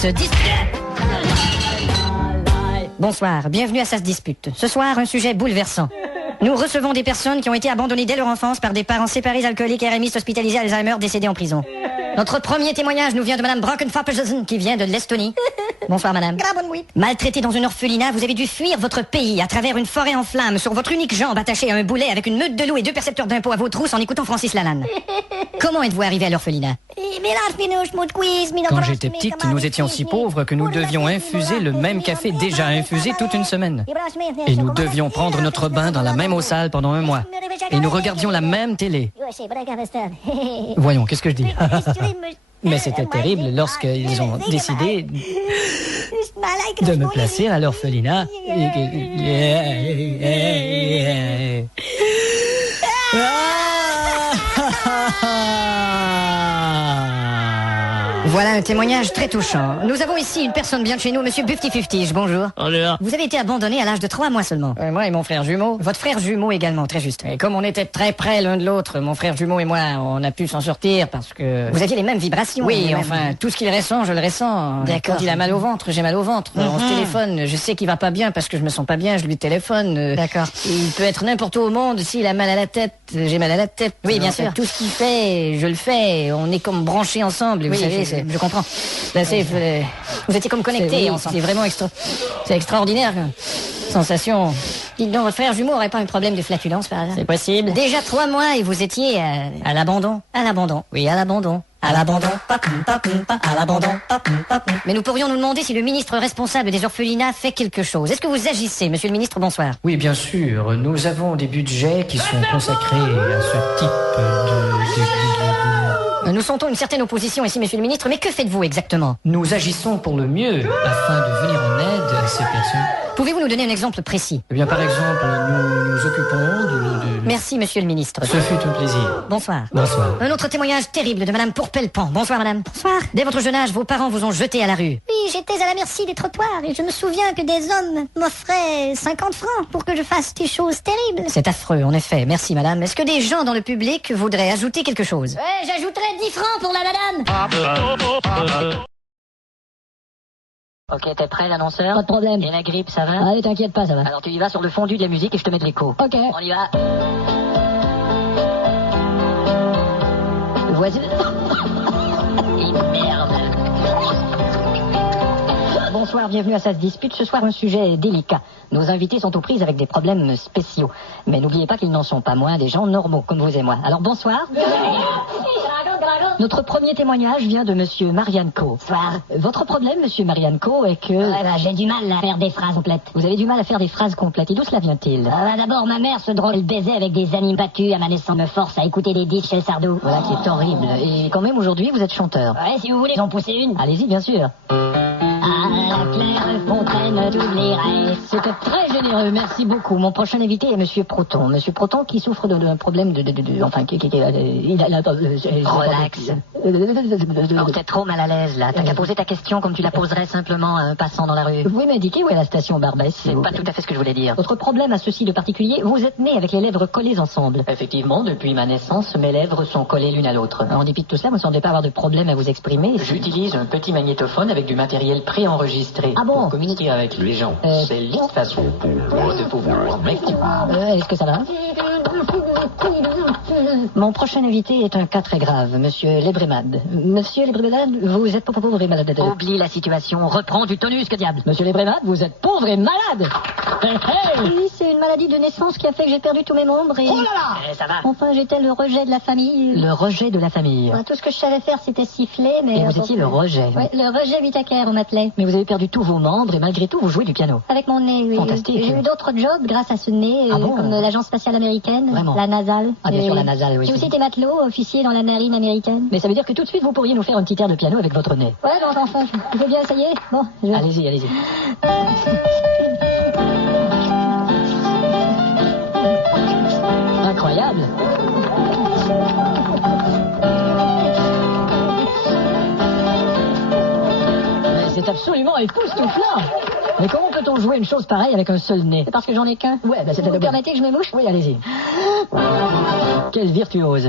se dispute. Bonsoir, bienvenue à Ça se dispute. Ce soir, un sujet bouleversant. Nous recevons des personnes qui ont été abandonnées dès leur enfance par des parents séparés, alcooliques, RMistes, hospitalisés, Alzheimer, décédés en prison. Notre premier témoignage nous vient de Madame Brockenfappersen, qui vient de l'Estonie. Bonsoir Madame. Maltraitée dans une orphelinat, vous avez dû fuir votre pays à travers une forêt en flammes, sur votre unique jambe attachée à un boulet avec une meute de loups et 2 percepteurs d'impôts à vos trousses en écoutant Francis Lalanne. Comment êtes-vous arrivé à l'orphelinat? Quand j'étais petite, nous étions si pauvres que nous devions infuser le même café déjà infusé toute une semaine. Et nous devions prendre notre bain dans la même eau sale pendant 1 mois. Et nous regardions la même télé. Voyons, qu'est-ce que je dis? Mais c'était terrible lorsqu'ils ont décidé de me placer à l'orphelinat. Voilà un témoignage très touchant. Nous avons ici une personne bien de chez nous, Monsieur Bufty-Fufty. Bonjour. Bonjour. Vous avez été abandonné à l'âge de 3 mois seulement. Moi et mon frère jumeau. Votre frère jumeau également, très juste. Et comme on était très près l'un de l'autre, mon frère jumeau et moi, on a pu s'en sortir parce que... Vous aviez les mêmes vibrations. Oui, enfin, tout ce qu'il ressent, je le ressens. D'accord. Quand il a mal au ventre, j'ai mal au ventre. On se téléphone, je sais qu'il va pas bien parce que je me sens pas bien, je lui téléphone. D'accord. Il peut être n'importe où au monde, s'il a mal à la tête, j'ai mal à la tête. Oui, bien sûr. Tout ce qu'il fait, je le fais. On est comme branchés ensemble, vous savez. Je comprends. Là, vous étiez comme connectés ensemble. C'est vraiment c'est extraordinaire. Sensation. Dites donc, votre frère jumeau aurait pas un problème de flatulence par hasard? C'est possible. Déjà 3 mois et vous étiez à l'abandon. À l'abandon. Oui, à l'abandon. À l'abandon, à l'abandon. Mais nous pourrions nous demander si le ministre responsable des orphelinats fait quelque chose. Est-ce que vous agissez, monsieur le ministre? Bonsoir. Oui, bien sûr. Nous avons des budgets qui sont consacrés à ce type Nous sentons une certaine opposition ici, monsieur le ministre, mais que faites-vous exactement? Nous agissons pour le mieux afin de venir en aide à ces personnes. Pouvez-vous nous donner un exemple précis? Eh bien, par exemple, nous nous occupons de... Merci, monsieur le ministre. Ce fut un plaisir. Bonsoir. Bonsoir. Un autre témoignage terrible de madame Pourpellepan. Bonsoir, madame. Bonsoir. Dès votre jeune âge, vos parents vous ont jeté à la rue. Oui, j'étais à la merci des trottoirs et je me souviens que des hommes m'offraient 50 francs pour que je fasse des choses terribles. C'est affreux, en effet. Merci, madame. Est-ce que des gens dans le public voudraient ajouter quelque chose? Ouais, j'ajouterais 10 francs pour la madame. Ok, t'es prêt, l'annonceur? Pas de problème. Et la grippe, ça va? Allez, t'inquiète pas, ça va. Alors tu y vas sur le fondu de la musique et je te mets de l'écho. Ok. On y va. Voici... Et merde. Bonsoir, bienvenue à Ça se dispute. Ce soir, un sujet délicat. Nos invités sont aux prises avec des problèmes spéciaux. Mais n'oubliez pas qu'ils n'en sont pas moins des gens normaux, comme vous et moi. Alors, bonsoir. Notre premier témoignage vient de monsieur Marianco. Bonsoir. Votre problème, monsieur Marianco, est que... j'ai du mal à faire des phrases complètes. Vous avez du mal à faire des phrases complètes. Et d'où cela vient-il? D'abord, ma mère, ce drôle, elle baisait avec des animes battus à ma naissance, me force à écouter des disques chez Sardou. Voilà qui est horrible. Et quand même, aujourd'hui, vous êtes chanteur. Ouais, si vous voulez, j'en poussais une. Allez-y, bien sûr. À la Clairefontaine, t'oublierais. C'était très généreux, merci beaucoup. Mon prochain invité est Monsieur Proton. Monsieur Proton qui souffre d'un problème enfin, relax. Alors, t'es trop mal à l'aise, là. T'as qu'à poser ta question comme tu la poserais simplement à un passant dans la rue. Vous pouvez m'indiquer où est la station Barbès? C'est pas tout à fait ce que je voulais dire. Votre problème a ceci de particulier, vous êtes né avec les lèvres collées ensemble. Effectivement, depuis ma naissance, mes lèvres sont collées l'une à l'autre. En dépit de tout cela, vous ne semblez pas avoir de problème à vous exprimer. J'utilise un petit magnétophone avec du matériel préenregistré. Ah bon? Pour communiquer avec les gens. C'est l'une façon de pouvoir m'exprimer. Est-ce que ça va? Mon prochain invité est un cas très grave, Monsieur Lebrémade. Monsieur Lebrémade, vous êtes pauvre et malade. Oublie la situation, reprends du tonus, que diable. Monsieur Lebrémade, vous êtes pauvre et malade. Oui, c'est une maladie de naissance qui a fait que j'ai perdu tous mes membres et... Oh là là! Ça va. Enfin, j'étais le rejet de la famille. Le rejet de la famille. Tout ce que je savais faire, c'était siffler, mais... Et vous étiez le rejet. Oui, le rejet Vitaker, on m'appelait. Mais vous avez perdu tous vos membres et malgré tout, vous jouez du piano. Avec mon nez, oui. Fantastique. J'ai eu d'autres jobs grâce à ce nez, comme l'agence spatiale américaine, Vraiment? la NASAL. Ah, bien sûr, la NASAL, oui. J'ai aussi été matelot, officier dans la marine américaine. Mais ça veut dire que tout de suite, vous pourriez nous faire un petit air de piano avec votre nez. Ouais, bon, enfin, je vais bien essayer. Bon, Allez-y, allez-y. Incroyable. Mais c'est absolument époustouflant. Mais comment peut-on jouer une chose pareille avec un seul nez? C'est parce que j'en ai qu'un. Ouais, c'est Vous permettez que je me mouche? Oui, allez-y. Quel virtuose.